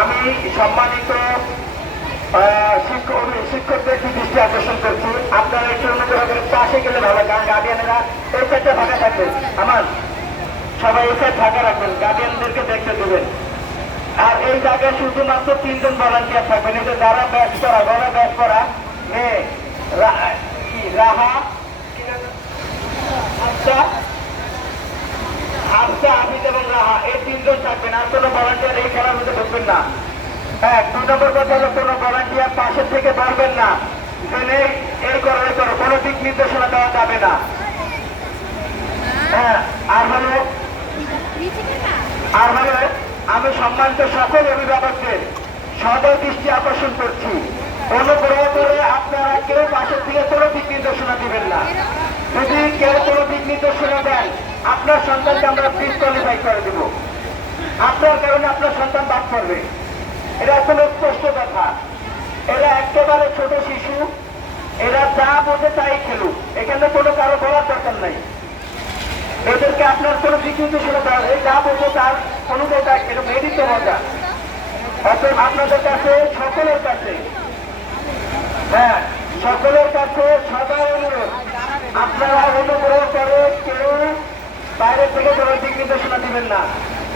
আমি সম্মানিত শিক্ষকদের দৃষ্টি আকর্ষণ করছি, আপনারা একটু অনুগ্রহ করে পাশে গেলে ভালো, কারণ গার্ডিয়ানেরা এই সাইডটা ফাঁকা থাকবে, আমার সবাই এই সাইড ফাঁকা রাখবেন, গার্ডিয়ানদেরকে দেখতে দেবেন। আর এই জায়গায় শুধুমাত্র 3 জন ভলান্টিয়ার থাকবেন, এই যে যারা ব্যাচ করা, গলা ব্যাচ করা মেয়ে রাহা, আফসা, আবিদ এবং রাহা, এই 3 জন থাকবেন। আর কোনো ভলান্টিয়ার এই খেলার মধ্যে ঢুকবেন না। হ্যাঁ, 2 নম্বর কথা হলো কোনো ভলান্টিয়ার পাশের থেকে পারবেন না, এই করো এই করো, কোনো দিক নির্দেশনা দেওয়া যাবে না। হ্যাঁ, আর হলো আমি সম্মানিত সকল অভিভাবকদের সদয় দৃষ্টি আকর্ষণ করছি, অনুগ্রহ করে আপনারা কেউ পাশের থেকে কোনো দিক নির্দেশনা দিবেন না। যদি কেউ কোনো দিক নির্দেশনা দেন, আপনার সন্তানকে আমরা ডিসকোয়ালিফাই করে দেব, আপনার কারণে আপনার সন্তান বাদ করবে। এটা কোনো স্পষ্ট কথা। এরা একেবারে ছোট শিশু, এরা যা বোঝে তাই খেলুক, এখানে কোনো কারো বলার দরকার নাই। এদেরকে আপনার কোনো দিক নির্দেশনা দেওয়া, এই যা বোঝো তার অনুযায়ী তাই খেলুক, এরই তো মজা। অতএব আপনাদের কাছে, সকলের কাছে, হ্যাঁ সকলের কাছে সদা অনুরোধ, আপনারা অনুগ্রহ করে কেউ বাইরের থেকে কোনো দিক নির্দেশনা দিবেন না।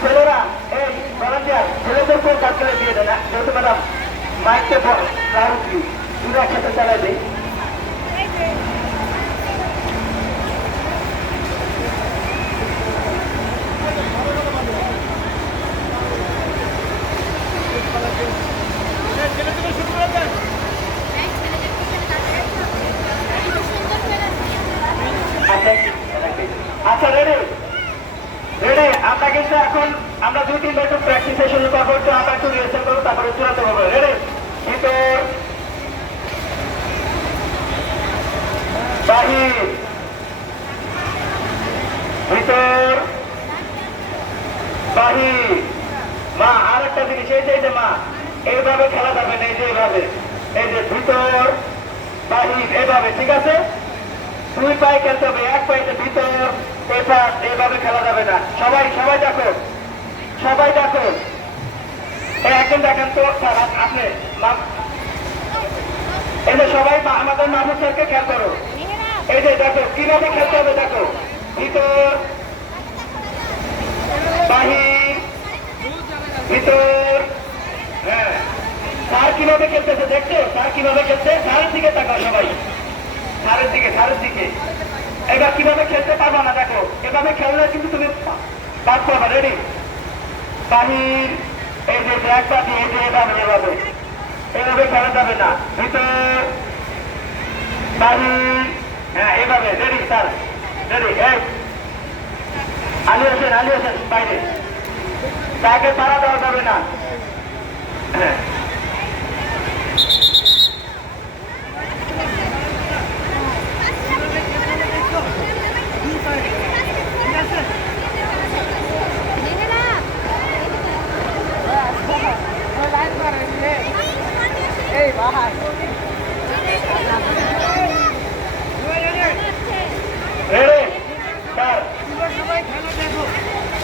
ছেলেরা এই ভলান্টিয়ার ছেলেদেরকে কাজ করে দিয়ে দেন, যেহেতু ম্যাডাম মাইকতে রাহুল দুটো একসাথে চালাই দিই। আচ্ছা রেডি রেডি, আমরা কিন্তু এখন আমরা 2-3 বার একটু প্র্যাকটিস সেশন করবো, একটু আমরা একটু রিহার্সাল করবো, তারপরে চূড়ান্ত করবো। রেডি? ভিতর বাহির, ভিতর বাহির। মা আর একটা জিনিস, এই যে মা এইভাবে খেলা যাবে না, এই যে এইভাবে, এই যে ভিতর বাহির, এইভাবে, ঠিক আছে? 2 পায়ে খেলতে হবে, 1 পায়ে ভিতর এপাশ, এইভাবে খেলা যাবে না। সবাই সবাই দেখো, সবাই দেখো, একজন দেখেন তো স্যার, আপনি এই যে সবাই আমাদের মাহমুদ স্যারকে খেয়াল করো, এই যে দেখো কিভাবে খেলতে হবে, দেখো ভিতর বাহির, ভিতর। হ্যাঁ, স্যার কিভাবে খেলতেছে দেখছো, স্যার কিভাবে খেলছে, স্যারের দিকে তাকাও সবাই, স্যারের দিকে, স্যারের দিকে। এবার কিভাবে খেলতে পারবো না, দেখো এভাবে খেললে কিন্তু তুমি বাদ পাবা। রেডি? বাহির, এই যে ব্যাগটা দিয়ে, এই যে এভাবে এভাবে এভাবে খেলা যাবে না। ভিতর বাহির, হ্যাঁ এভাবে। Ready sir? রেডি? এই আলী হোসেন বাইরে, তাকে পাড়া দেওয়া যাবে না। হ্যাঁ,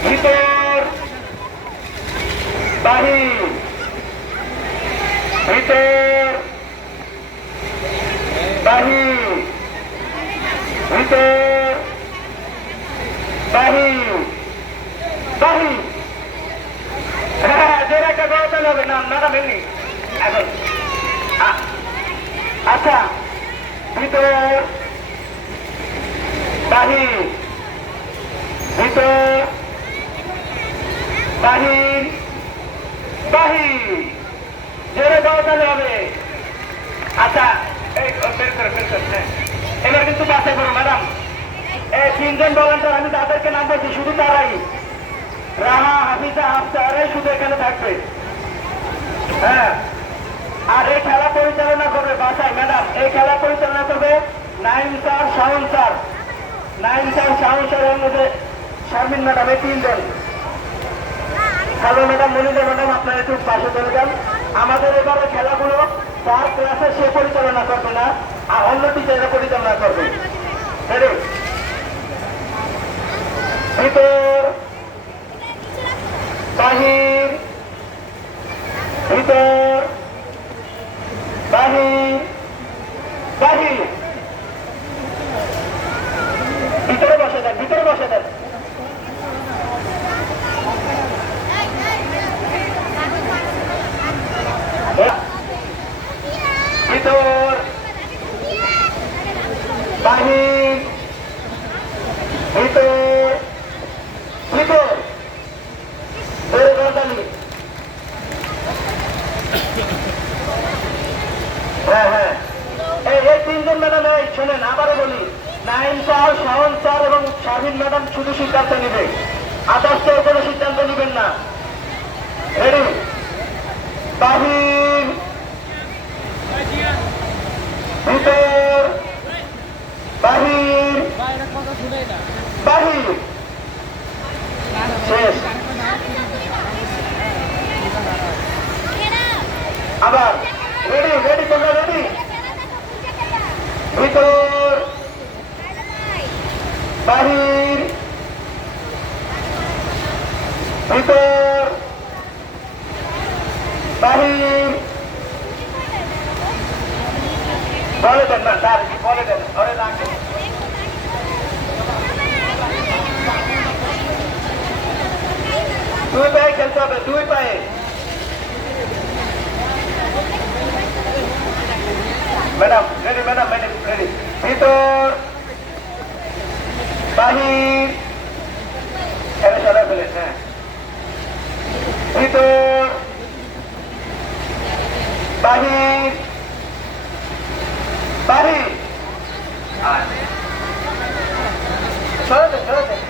ভিতর বাহির, ভিতর বাহির, ভিতর বাহির, বাহির। হ্যাঁ, জোরে একটা গড়তে হবে না, ম্যাডাম এমনি এখন। আচ্ছা, ভিতর বাহির, ভিতর বাহির, বাহির, জোরে গড়তে হবে। আচ্ছা, এই বের করে এবার কিন্তু বাসে করো ম্যাডাম। এই 3 জন ভলান্টিয়ার, আমি তাদেরকে নাম বলছি, শুধু তারাই, রাহা, হাফিজা, হাফসা, শুধু এখানে থাকবে। হ্যাঁ, আর এই খেলা পরিচালনা করবে বাসায় ম্যাডাম, এই খেলা পরিচালনা করবে Naim sir, Shahun sir, Naim sir, Shahun sir, এর মধ্যে শারমিন ম্যাডাম, এই 3 জন। হ্যালো ম্যাডাম, মনিজা ম্যাডাম, আপনারা একটু পাশে চলে যান। আমাদের এবারে খেলাগুলো তার ক্লাসে সে পরিচালনা করবে না, আর অন্য টিচাররা পরিচালনা করবে। ভিতর বাহির, ভিতর বাহির বাহির ভিতরে বসে দেন ভিতরে বসে দেন ভিতর বাহির ভিতর ভিতর ধরে গরদালি হ্যাঁ হ্যাঁ এই তিনজন ম্যাডাম এই শোনেন আবারও বলি নাইম স্যার শাহন স্যার এবং শাহিন ম্যাডাম শুধু সিদ্ধান্ত নেবে আদার্স কেউ কোনো সিদ্ধান্ত নেবেন না রেডি বাহির ভিতর বাহির বাহির শেষ আবার রেডি রেডি তোমরা রেডি ভিতর বাহির ভিতর বাহির বলে দেন না তার বলে দেন ধরে রাখে দুই পায়ে খেলতে হবে দুই পায়ে madam ready madam madam ready ভিতর বাহির এনে সরা ফেলেন হ্যাঁ ভিতর বাহির বাহির সরা দেন সরা দেন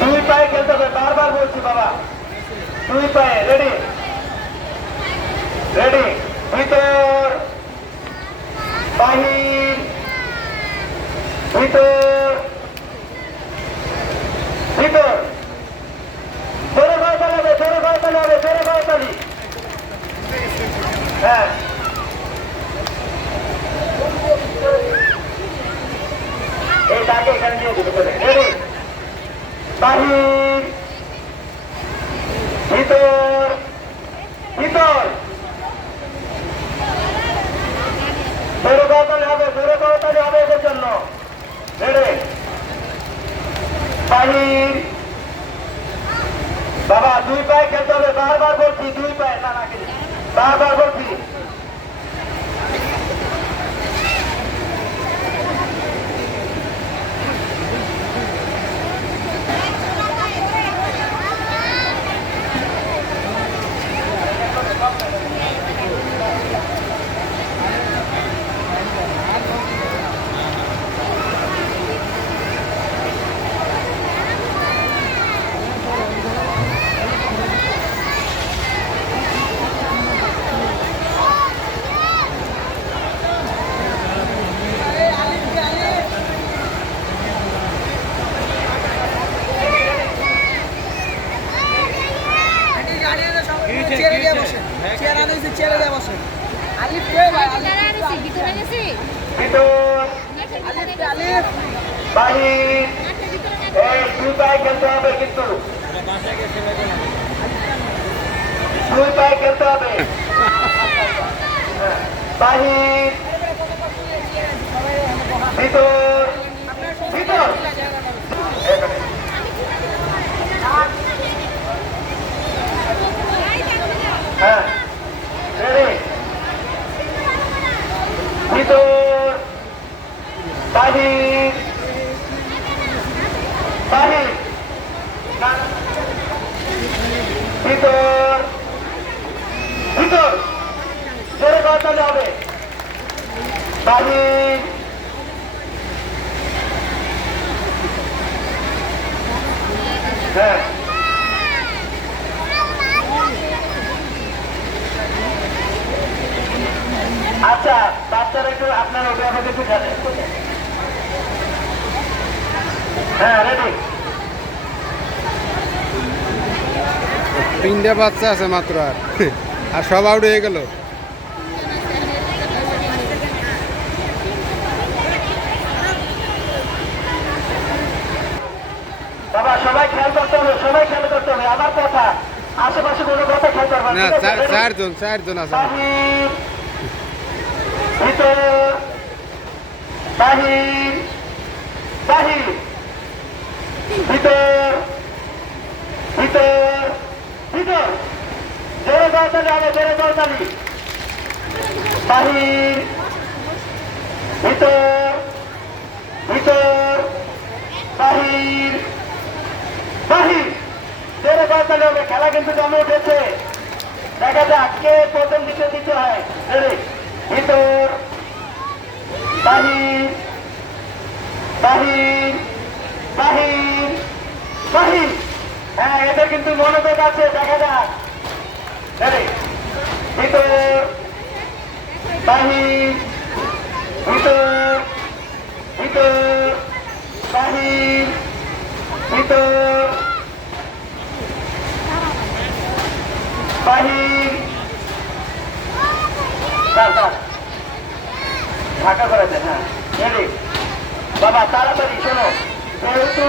দুই পায়ে খেলতে হবে বারবার বলছি বাবা দুই পায়ে রেডি রেডি ভিতর বাহির ভিতর ভিতর ধরে গড়তালি হবে ধরে গড়তালি হবে ধরে গড়তালি হ্যাঁ এই তাকে এখানে নিয়ে দিতে রেডি বাহির ভিতর ভিতর ধরে গড়তালি হবে এদের জন্য রেডি বাহির বাবা দুই পায়ে খেলতে হবে বারবার বলছি দুই পায়ে না না বারবার বলছি বাহির এই দুই পায়ে খেলতে হবে কিন্তু দুই পায়ে খেলতে হবে বাহির ভিতর ভিতর হ্যাঁ রেডি ভিতর বাহির বাহির ভিতর ভিতর জোরে গড়তালি হবে বাহির হ্যাঁ আচ্ছা বাচ্চারা একটু আপনার অভিভাবক একটু জানেন হ্যাঁ রেডি তিনটা বাচ্চা আছে মাত্র আর সব আউট হয়ে গেল বাবা সবাই খেয়াল করতে হবে, সবাই খেয়াল করতে হবে আমার কথা, আশেপাশে কোনো কথা খেয়াল করবেন না না, ঠিক আছে? চারজন আছে বাহির ভিতর বাহির বাহির ভিতর ভিতর ভিতর জোরে দরতালি হবে, জোরে দরতালি। বাহির ভিতর ভিতর বাহির বাহির জোরে দরতালি হবে। খেলা কিন্তু জমে উঠেছে, দেখা যাক কে প্রথম দিকে দিতে হয়। রেডি, ভিতর বাহির বাহির বাহির বাহির। হ্যাঁ, এদের কিন্তু মনোযোগ আছে, দেখা যাক। রেডি, ভিতর বাহির ভিতর ভিতর বাহির ভিতর বাহির। ঢাকা করেছেন, হ্যাঁ রেডি। বাবা তাড়াতাড়ি শোনো, যেহেতু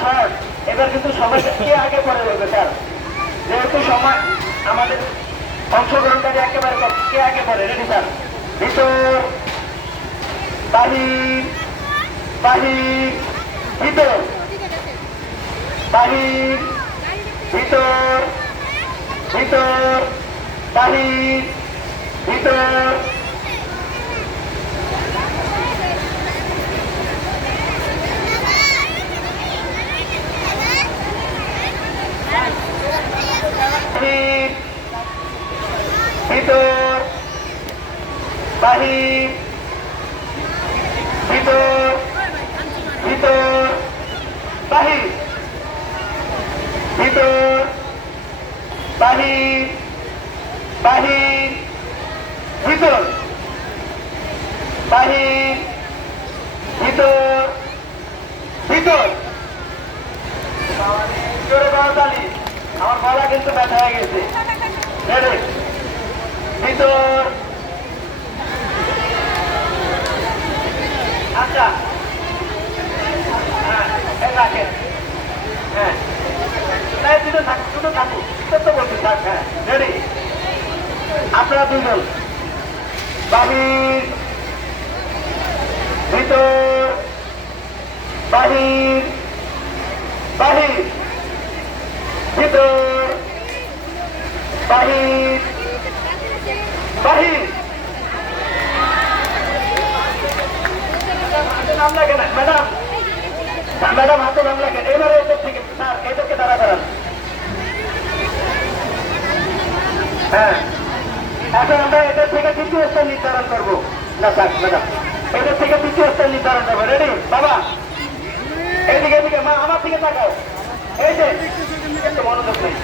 শর্ট এবার কিন্তু সময় কে আগে পরে বলবে স্যার, যেহেতু সময় আমাদের অংশগ্রহণকারী একেবারে কম, কে আগে পরে? রেডি স্যার, ভিতর বাহির বাহির ভিতর বাহির ভিতর ভিতর বাহির ভিতর ভিতর বাহির ভিতর ভিতর বাহির ভিতর বাহির বাহির ভিতর বাহির ভিতর ভিতর। জোরে বাতালি, আমার গলা কিন্তু ব্যথা হয়ে গেছে। রেডি, ভিতর আচ্ছা হ্যাঁ রাখেন, হ্যাঁ দুটো থাকুক, দুটো থাকুক, তো বলছি থাক। হ্যাঁ রেডি, আপনারা দুজন বাহির ভিতর বাহির বাহির ভিতর বাহির বাহির। হাতে নাম লাগে না ম্যাডাম, ম্যাডাম হাতে নাম লাগে। এবারে এদের থেকে স্যার এদেরকে দাঁড়া দাঁড়ান। হ্যাঁ, এখন আমরা এদের থেকে তৃতীয় স্থান নির্ধারণ করবো। না স্যার ম্যাডাম, এদের থেকে তৃতীয় স্থান নির্ধারণ করবো। রেডি বাবা, এইদিকে এদিকে মা আমার দিকে তাকাও, এই যে একটু মনোযোগ নেই,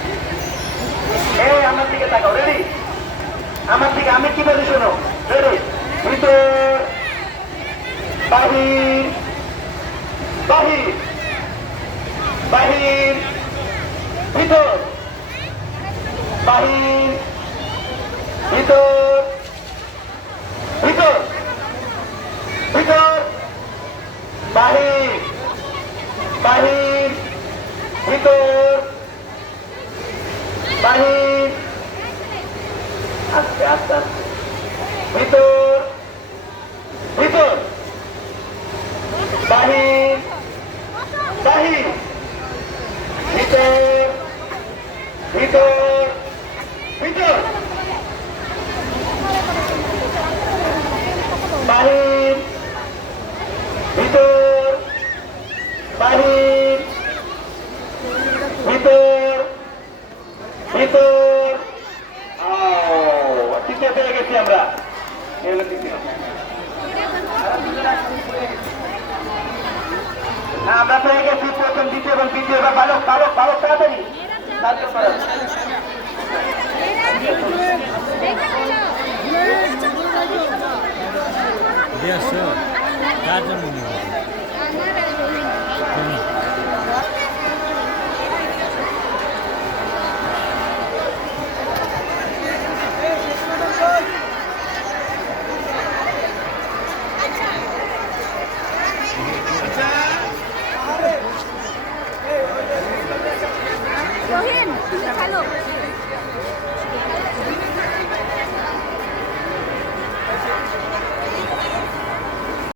এই আমার দিকে তাকাও। রেডি, আমার দিকে আমি কি বলি শোনো। রেডি, ভিতর বাহির বাহির বাহির ভিতর বাহির ভিতর ভিতর ভিতর বাহির বাহির ভিতর বাহির আস্তে আস্তে আস্তে ভিতর ভিতর বাহির বাহির ভিতর ভিতর ভিতর বাহির ভিতর বাহির ভিতর ভিতর। তৃতীয় পেয়ে গেছি আমরা, এগুলো তৃতীয়। আমরা পেয়ে গেছি প্রথম, দ্বিতীয় এবং তৃতীয়। বালক বালক বালক তাড়াতাড়ি রহিম হ্যালো